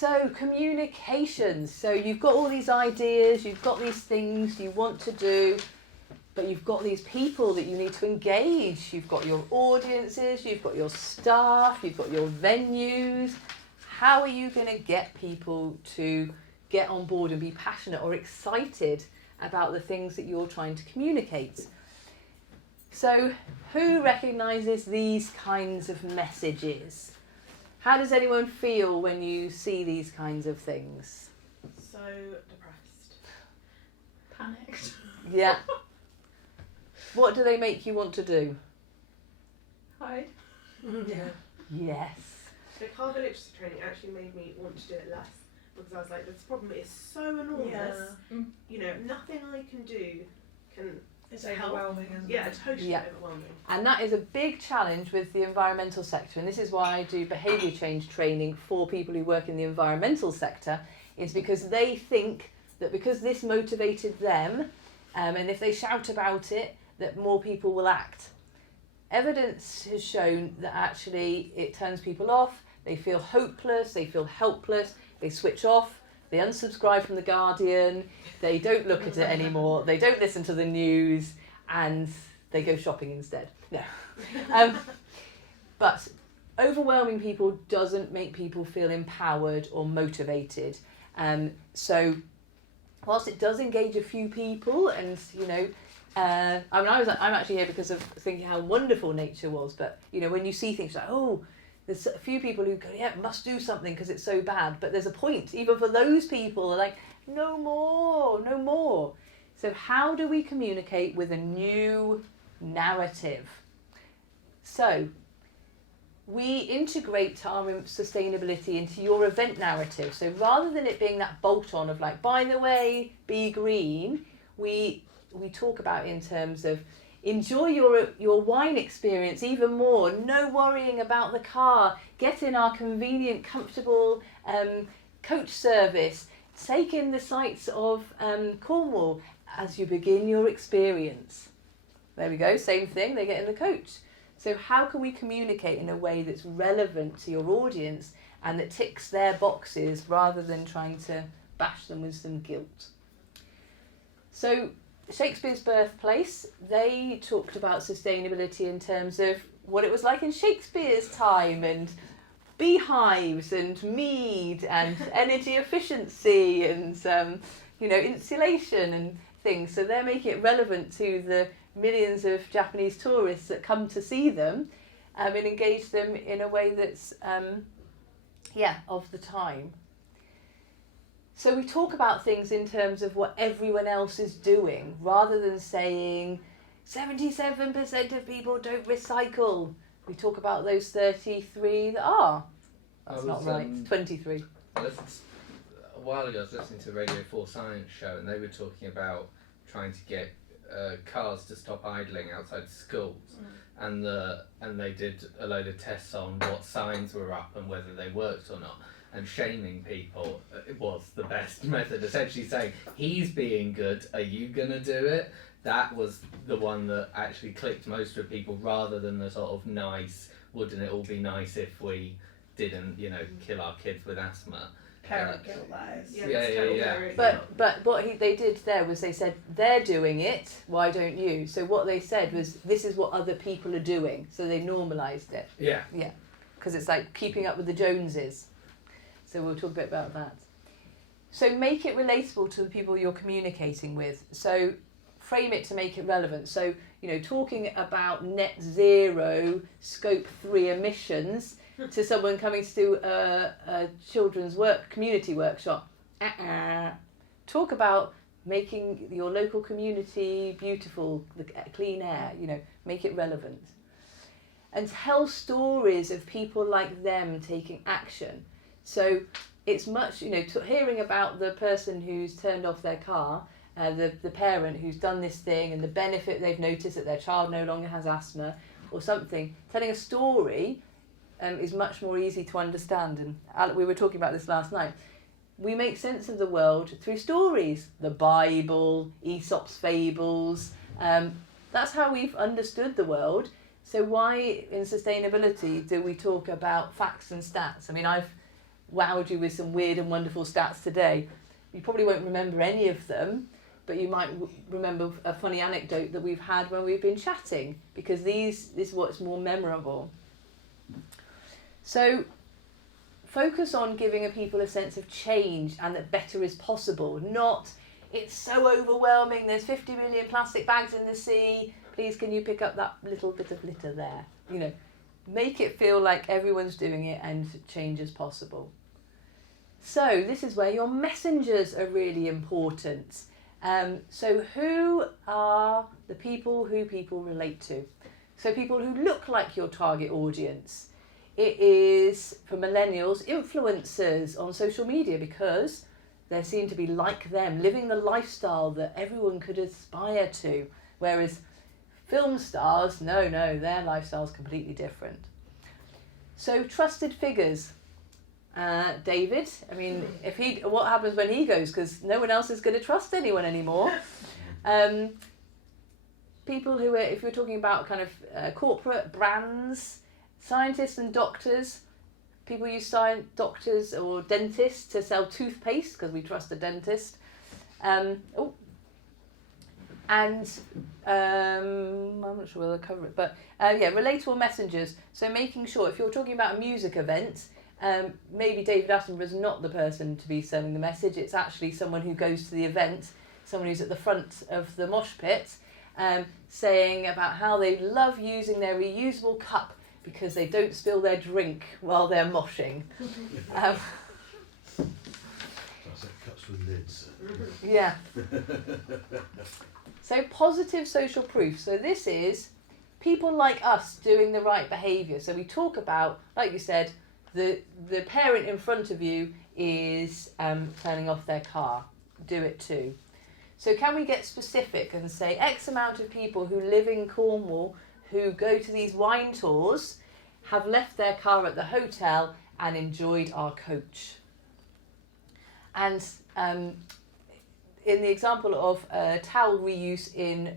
So communications. So you've got all these ideas, you've got these things you want to do, but you've got these people that you need to engage. You've got your audiences, you've got your staff, you've got your venues. How are you going to get people to get on board and be passionate or excited about the things that you're trying to communicate? So who recognises these kinds of messages? How does anyone feel when you see these kinds of things? So depressed. Panicked. Yeah. What do they make you want to do? Hide. Yeah. Yes. The cargo literacy training actually made me want to do it less, because I was like, this problem is so enormous. You know, nothing I can do can It's help. overwhelming, isn't it? Yeah, totally overwhelming. And that is a big challenge with the environmental sector, and this is why I do behaviour change training for people who work in the environmental sector, is because they think that because this motivated them, and if they shout about it, that more people will act. Evidence has shown that actually it turns people off, they feel hopeless, they feel helpless, they switch off, they unsubscribe from The Guardian, they don't look at it anymore, they don't listen to the news, and they go shopping instead. No. But overwhelming people doesn't make people feel empowered or motivated. So whilst it does engage a few people, and you know, I'm actually here because of thinking how wonderful nature was, but you know, when you see things like, oh, there's a few people who go, yeah, must do something because it's so bad, but there's a point, even for those people, they're like, no more, no more. So how do we communicate with a new narrative? So we integrate our sustainability into your event narrative. So rather than it being that bolt-on of like, by the way, be green, we talk about it in terms of enjoy your wine experience even more, no worrying about the car, get in our convenient, comfortable coach service, take in the sights of Cornwall as you begin your experience. There we go, same thing, they get in the coach. So how can we communicate in a way that's relevant to your audience and that ticks their boxes rather than trying to bash them with some guilt? So Shakespeare's birthplace, they talked about sustainability in terms of what it was like in Shakespeare's time, and beehives and mead and energy efficiency and insulation and things. So they're making it relevant to the millions of Japanese tourists that come to see them, and engage them in a way that's of the time. So we talk about things in terms of what everyone else is doing, rather than saying 77% of people don't recycle. We talk about those 33 that are. That's not right. 23. A while ago I was listening to a Radio 4 Science show, and they were talking about trying to get cars to stop idling outside schools, and they did a load of tests on what signs were up and whether they worked or not. And shaming people was the best method, essentially saying, he's being good, are you going to do it? That was the one that actually clicked most with people, rather than the sort of nice, wouldn't it all be nice if we didn't, kill our kids with asthma. Parent guilt, that is. Yeah. But what they did there was they said, they're doing it, why don't you? So what they said was, this is what other people are doing. So they normalised it. Yeah. Yeah. Because it's like keeping up with the Joneses. So we'll talk a bit about that. So make it relatable to the people you're communicating with. So frame it to make it relevant. So, talking about net zero, scope 3 emissions to someone coming to do a children's community workshop. Talk about making your local community beautiful, the clean air, make it relevant. And tell stories of people like them taking action. So it's much, hearing about the person who's turned off their car, the parent who's done this thing and the benefit they've noticed that their child no longer has asthma or something. Telling a story is much more easy to understand. And we were talking about this last night. We make sense of the world through stories. The Bible, Aesop's fables. That's how we've understood the world. So why in sustainability do we talk about facts and stats? I mean, I've wowed you with some weird and wonderful stats today. You probably won't remember any of them, but you might remember a funny anecdote that we've had when we've been chatting, because this is what's more memorable. So focus on giving people a sense of change and that better is possible, not it's so overwhelming, there's 50 million plastic bags in the sea, please can you pick up that little bit of litter there. You know, make it feel like everyone's doing it and change is possible. So this is where your messengers are really important. So who are the people who people relate to? So people who look like your target audience. It is, for millennials, influencers on social media, because they seem to be like them, living the lifestyle that everyone could aspire to. Whereas film stars, no, their lifestyle's completely different. So trusted figures. David, I mean, what happens when he goes? Because no one else is going to trust anyone anymore. People who are, if you're talking about kind of corporate brands, scientists and doctors, people use doctors or dentists to sell toothpaste because we trust a dentist. I'm not sure whether I'll cover it, but relatable messengers. So making sure, if you're talking about a music event, maybe David Attenborough is not the person to be selling the message. It's actually someone who goes to the event, someone who's at the front of the mosh pit, saying about how they love using their reusable cup because they don't spill their drink while they're moshing. That's it, cups with lids. Yeah. So positive social proof. So this is people like us doing the right behaviour. So we talk about, like you said, the parent in front of you is turning off their car. Do it too. So can we get specific and say X amount of people who live in Cornwall who go to these wine tours have left their car at the hotel and enjoyed our coach? And in the example of towel reuse in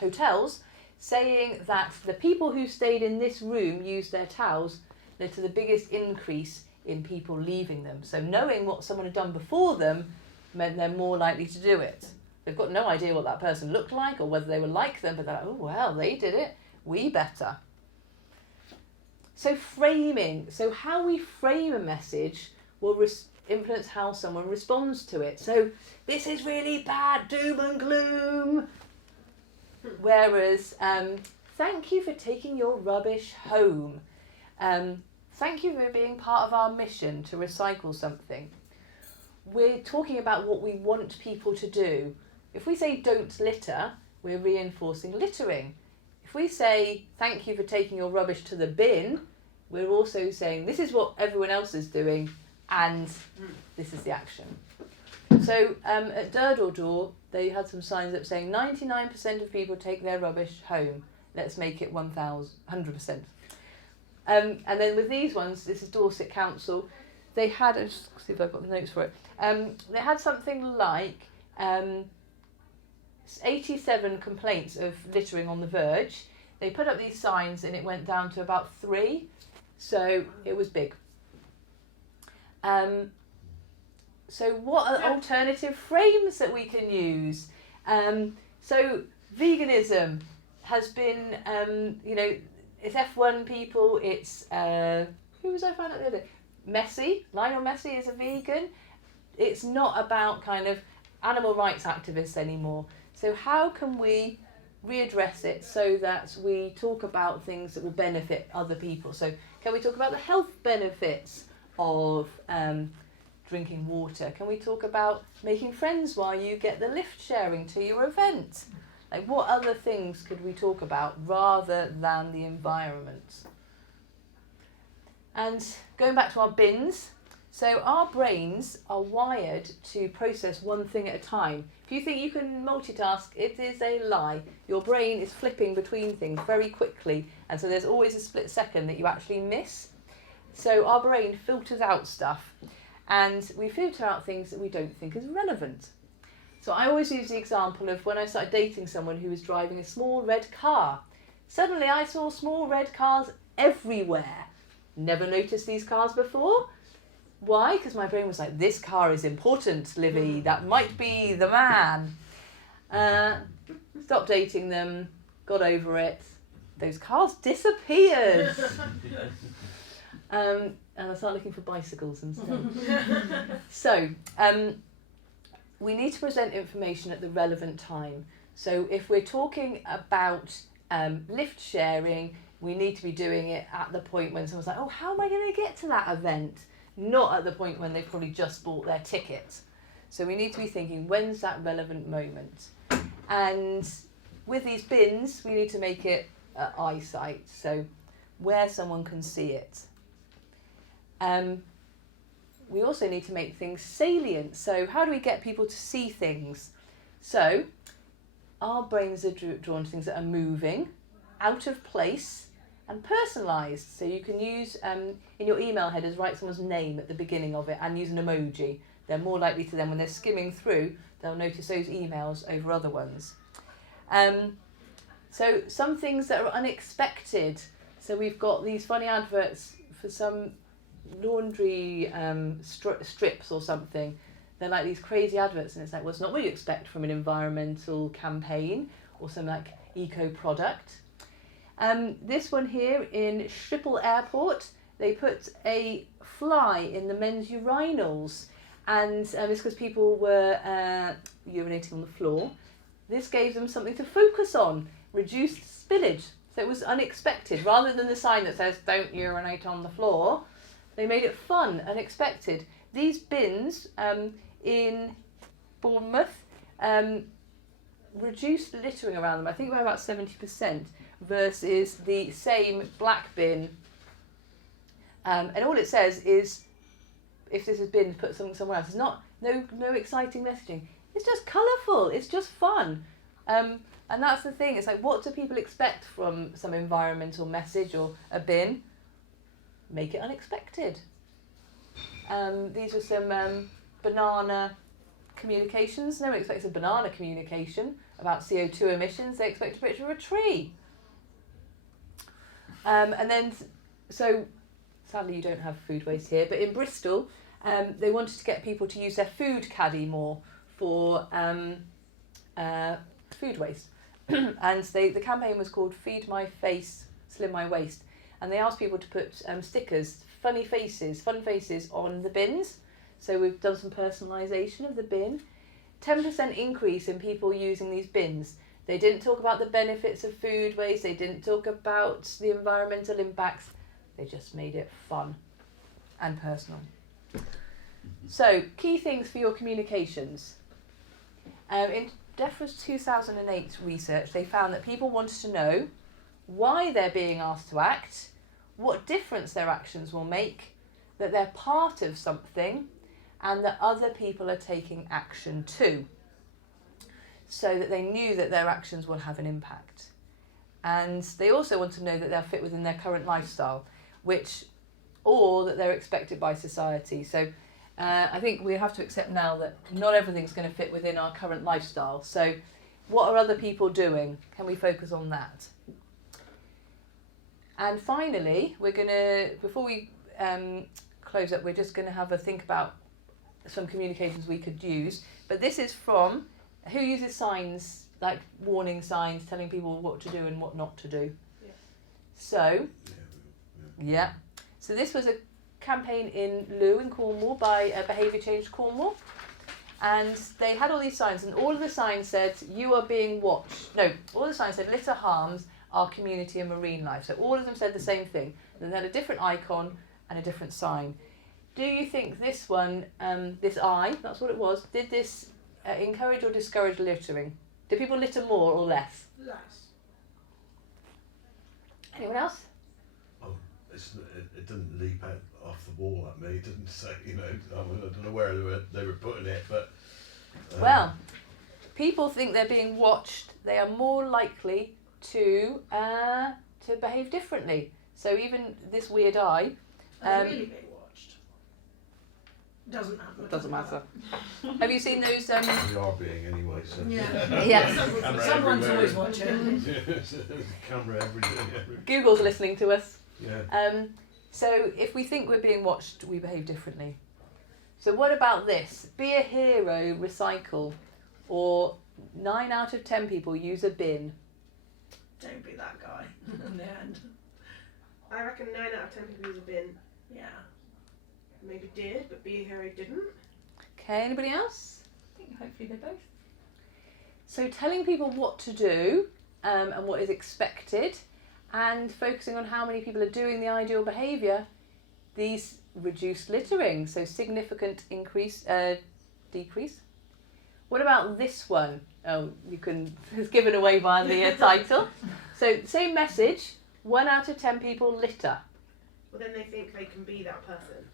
hotels, saying that the people who stayed in this room used their towels led to the biggest increase in people leaving them. So knowing what someone had done before them meant they're more likely to do it. They've got no idea what that person looked like or whether they were like them, but they're like, oh, well, they did it, we better. So framing, so how we frame a message will influence how someone responds to it. So this is really bad, doom and gloom. Whereas, thank you for taking your rubbish home. Thank you for being part of our mission to recycle something. We're talking about what we want people to do. If we say don't litter, we're reinforcing littering. If we say thank you for taking your rubbish to the bin, we're also saying this is what everyone else is doing and this is the action. So at Durdle Door, they had some signs up saying 99% of people take their rubbish home. Let's make it 100%. And then with these ones, this is Dorset Council, they had, let's see if I've got the notes for it, they had something like 87 complaints of littering on the verge. They put up these signs and it went down to about 3, so it was big. So what are alternative frames that we can use? So veganism has been, it's F1 people, it's, who was I found out the other day? Messi, Lionel Messi is a vegan. It's not about kind of animal rights activists anymore. So how can we readdress it so that we talk about things that will benefit other people? So can we talk about the health benefits of drinking water? Can we talk about making friends while you get the lift sharing to your event? Like, what other things could we talk about rather than the environment? And going back to our bins, so our brains are wired to process one thing at a time. If you think you can multitask, it is a lie. Your brain is flipping between things very quickly, and so there's always a split second that you actually miss. So our brain filters out stuff, and we filter out things that we don't think is relevant. So I always use the example of when I started dating someone who was driving a small red car. Suddenly I saw small red cars everywhere. Never noticed these cars before. Why? Because my brain was like, this car is important, Livvy. That might be the man. Stopped dating them, got over it. Those cars disappeared. And I started looking for bicycles instead. So, we need to present information at the relevant time. So if we're talking about lift sharing, we need to be doing it at the point when someone's like, oh, how am I going to get to that event? Not at the point when they've probably just bought their ticket. So we need to be thinking, when's that relevant moment? And with these bins, we need to make it eyesight, so where someone can see it. We also need to make things salient. So how do we get people to see things? So our brains are drawn to things that are moving, out of place, and personalised. So you can use, in your email headers, write someone's name at the beginning of it and use an emoji. They're more likely to then, when they're skimming through, they'll notice those emails over other ones. So some things that are unexpected. So we've got these funny adverts for some laundry strips or something. They're like these crazy adverts, and it's like, well, it's not what you expect from an environmental campaign or some like eco product. This one here in Schiphol Airport, they put a fly in the men's urinals, and it's because people were urinating on the floor. This gave them something to focus on, reduced spillage. So it was unexpected. Rather than the sign that says, don't urinate on the floor, they made it fun, unexpected. These bins in Bournemouth reduced littering around them, I think by about 70%, versus the same black bin. And all it says is, if this has been put somewhere else, it's not no exciting messaging. It's just colourful. It's just fun. And that's the thing. It's like, what do people expect from some environmental message or a bin? Make it unexpected. These are some banana communications. No one expects a banana communication about CO2 emissions. They expect a picture of a tree. And then, so sadly you don't have food waste here, but in Bristol, they wanted to get people to use their food caddy more for food waste. And the campaign was called Feed My Face, Slim My Waist. And they asked people to put stickers, fun faces on the bins. So we've done some personalisation of the bin. 10% increase in people using these bins. They didn't talk about the benefits of food waste. They didn't talk about the environmental impacts. They just made it fun and personal. So, key things for your communications. In DEFRA's 2008 research, they found that people wanted to know why they're being asked to act, what difference their actions will make, that they're part of something, and that other people are taking action too, so that they knew that their actions will have an impact. And they also want to know that they'll fit within their current lifestyle, or that they're expected by society. So I think we have to accept now that not everything's going to fit within our current lifestyle. So what are other people doing? Can we focus on that? And finally, we're going to, before we close up, we're just going to have a think about some communications we could use. But this is from, who uses signs, like warning signs, telling people what to do and what not to do? Yeah. So, yeah. So this was a campaign in Loo in Cornwall by Behaviour Change Cornwall. And they had all these signs, and all of the signs said, you are being watched. No, all the signs said, litter harms our community and marine life. So all of them said the same thing. And they had a different icon and a different sign. Do you think this one, this eye, that's what it was, did this encourage or discourage littering? Do people litter more or less? Less. Anyone else? Oh, it didn't leap out off the wall at me. It didn't say, I don't know where they were putting it, but... Well, people think they're being watched. They are more likely to behave differently. So even this weird eye... Are they really being watched? Doesn't matter. Have you seen those... We are being anyway, so... Yeah. Yeah. Someone's always watching. Camera everywhere. Google's listening to us. Yeah. So if we think we're being watched, we behave differently. So what about this? Be a hero, recycle. Or 9 out of 10 people use a bin. Don't be that guy in the end. I reckon 9 out of 10 people use a bin. Yeah. Maybe did, but Be a Hero didn't. Okay, anybody else? I think hopefully they both. So telling people what to do and what is expected, and focusing on how many people are doing the ideal behaviour, these reduce littering, so significant decrease. What about this one? Oh, you can, it's given away by the title. So same message, 1 out of 10 people litter. Well, then they think they can be that person.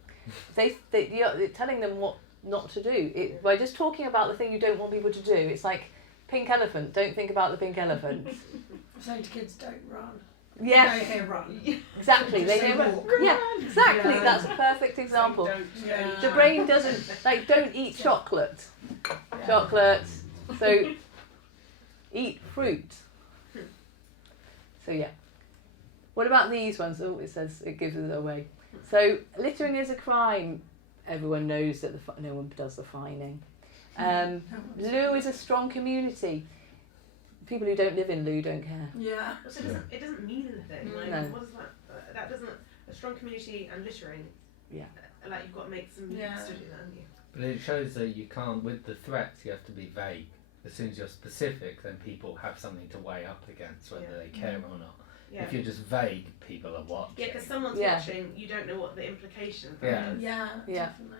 You're telling them what not to do. By just talking about the thing you don't want people to do, it's like pink elephant, don't think about the pink elephant. Saying to kids, don't run. Yes. They hear run. Exactly. They hear walk. Yeah, exactly. Yeah. That's a perfect example. Yeah. The brain doesn't, like, don't eat chocolate. Yeah. Chocolates. So, eat fruit. So, yeah. What about these ones? Oh, it says, it gives it away. So, littering is a crime. Everyone knows that no one does the fining. Lou is a strong community. People who don't live in Lou don't care. Yeah. So it doesn't mean anything. Like, No. what is that? That doesn't. A strong community and littering. Yeah. Like, you've got to make some Yeah. to do that, haven't you? But it shows that you can't, with the threats, you have to be vague. As soon as you're specific, then people have something to weigh up against, whether Yeah. they care or not. Yeah. If you're just vague, people are watching. Yeah, because someone's Yeah. watching, you don't know what the implication of Yeah. that is. Yeah. Yeah. Definitely.